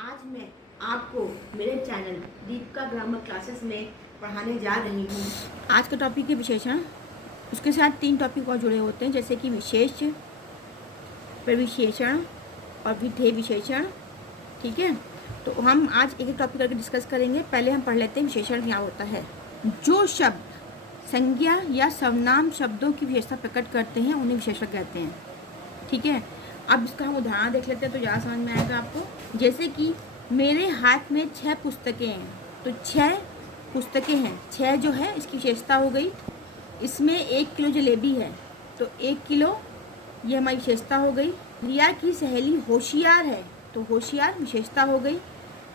आज मैं आपको मेरे चैनल दीपिका ग्रामर क्लासेस में पढ़ाने जा रही हूँ। आज का टॉपिक है विशेषण। उसके साथ 3 टॉपिक और जुड़े होते हैं, जैसे कि विशेष, प्रविशेषण और विधेय विशेषण। ठीक है, तो हम आज एक एक टॉपिक करके डिस्कस करेंगे। पहले हम पढ़ लेते हैं विशेषण क्या होता है। जो शब्द संज्ञा या सर्वनाम शब्दों की विशेषता प्रकट करते हैं उन्हें विशेषण कहते हैं। ठीक है, अब इसका हम उदाहरण देख लेते हैं तो ज़्यादा समझ में आएगा आपको। जैसे कि मेरे हाथ में 6 पुस्तकें हैं, तो 6 पुस्तकें हैं, 6 जो है इसकी विशेषता हो गई। इसमें 1 किलो जलेबी है, तो 1 किलो ये हमारी विशेषता हो गई। रिया की सहेली होशियार है, तो होशियार विशेषता हो गई।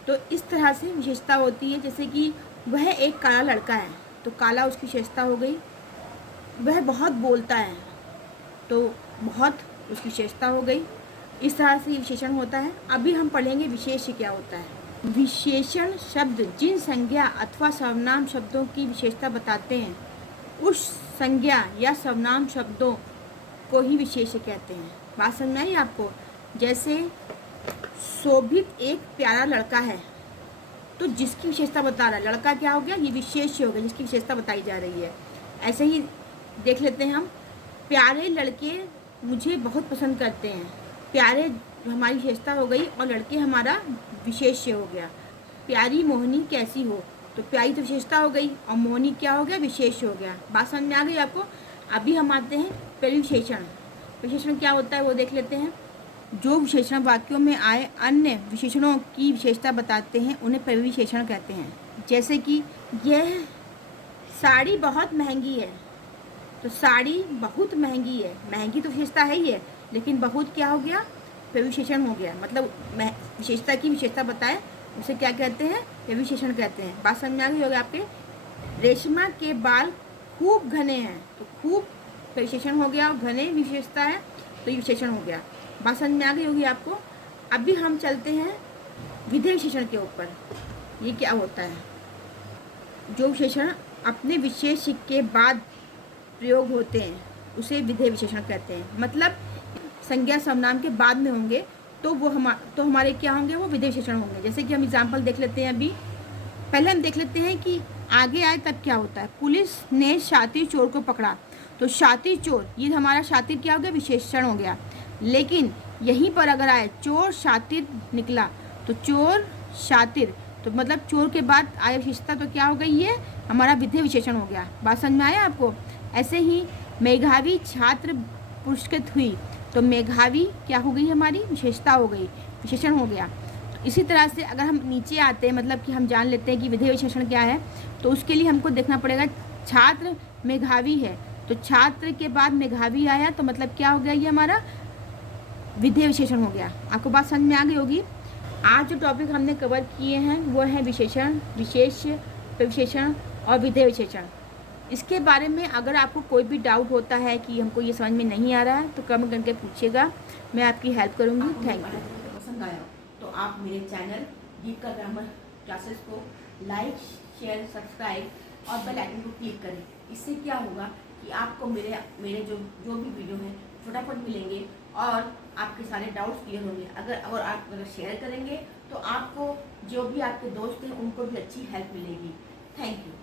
तो इस तरह से विशेषता होती है। जैसे कि वह एक काला लड़का है, तो काला उसकी विशेषता हो गई। वह बहुत बोलता है, तो बहुत उसकी विशेषता हो गई। इस तरह से विशेषण होता है। अभी हम पढ़ेंगे विशेष्य क्या होता है। विशेषण शब्द जिन संज्ञा अथवा सर्वनाम शब्दों की विशेषता बताते हैं, उस संज्ञा या सर्वनाम शब्दों को ही विशेष्य कहते हैं। बात समझ में आई आपको। जैसे शोभित एक प्यारा लड़का है, तो जिसकी विशेषता बता रहा है, लड़का क्या हो गया, ये विशेष्य हो गया जिसकी विशेषता बताई जा रही है। ऐसे ही देख लेते हैं हम, प्यारे लड़के मुझे बहुत पसंद करते हैं। प्यारे हमारी विशेषता हो गई और लड़के हमारा विशेष्य हो गया। प्यारी मोहनी कैसी हो, तो प्यारी तो विशेषता हो गई और मोहनी क्या हो गया, विशेष्य हो गया। बात समझ में आ गई आपको। अभी हम आते हैं परिविशेषण। विशेषण क्या होता है वो देख लेते हैं। जो विशेषण वाक्यों में आए अन्य विशेषणों की विशेषता बताते हैं उन्हें परिविशेषण कहते हैं। जैसे कि यह साड़ी बहुत महंगी है, तो साड़ी बहुत महंगी है, महंगी तो विशेषता है ही है, लेकिन बहुत क्या हो गया, प्रविशेषण हो गया। मतलब विशेषता की विशेषता बताए उसे क्या कहते हैं, प्रविशेषण कहते हैं। बात समझ में आ गई होगी आपके। रेशमा के बाल खूब घने हैं, तो खूब प्रविशेषण हो गया और घने विशेषता है, तो ये विशेषण हो गया। बात समझ में आ गई होगी आपको। अभी हम चलते हैं विधेय विशेषण के ऊपर। ये क्या होता है। जो विशेषण अपने विशेष्य के बाद प्रयोग होते हैं उसे विधेय विशेषण कहते हैं। मतलब संज्ञा सर्वनाम के बाद में होंगे तो वो हमारे क्या होंगे, वो विधेय विशेषण होंगे। जैसे कि हम एग्जाम्पल देख लेते हैं। अभी पहले हम देख लेते हैं कि आगे आए तब क्या होता है। पुलिस ने शातिर चोर को पकड़ा, तो शातिर चोर, ये हमारा शातिर क्या हो गया, विशेषण हो गया। लेकिन यहीं पर अगर आए चोर शातिर निकला, तो चोर शातिर, तो मतलब चोर के बाद आए विशेषता, तो क्या हो गई, ये हमारा विधेय विशेषण हो गया। बात समझ में आया आपको। ऐसे ही मेधावी छात्र पुरस्कृत हुई, तो मेधावी क्या हो गई, हमारी विशेषता हो गई, विशेषण हो गया। तो इसी तरह से अगर हम नीचे आते हैं, मतलब कि हम जान लेते हैं कि विधेय विशेषण क्या है, तो उसके लिए हमको देखना पड़ेगा। छात्र मेधावी है, तो छात्र के बाद मेधावी आया, तो मतलब क्या हो गया, ये हमारा विधेय विशेषण हो गया। आपको बात समझ में आ गई होगी। आज जो टॉपिक हमने कवर किए हैं वो है विशेषण, विशेष्य, प्रविशेषण और विधेय विशेषण। इसके बारे में अगर आपको कोई भी डाउट होता है कि हमको ये समझ में नहीं आ रहा है, तो कमेंट करके पूछिएगा, मैं आपकी हेल्प करूँगी। Thank you. पसंद आया तो आप मेरे चैनल दीपिका ग्रामर क्लासेस को लाइक, शेयर, सब्सक्राइब और बेल आइकन को क्लिक करें। इससे क्या होगा कि आपको मेरे जो भी वीडियो हैं फटाफट मिलेंगे और आपके सारे डाउट्स क्लियर होंगे। अगर आप शेयर करेंगे तो आपको जो भी आपके दोस्त हैं उनको भी अच्छी हेल्प मिलेगी। Thank you.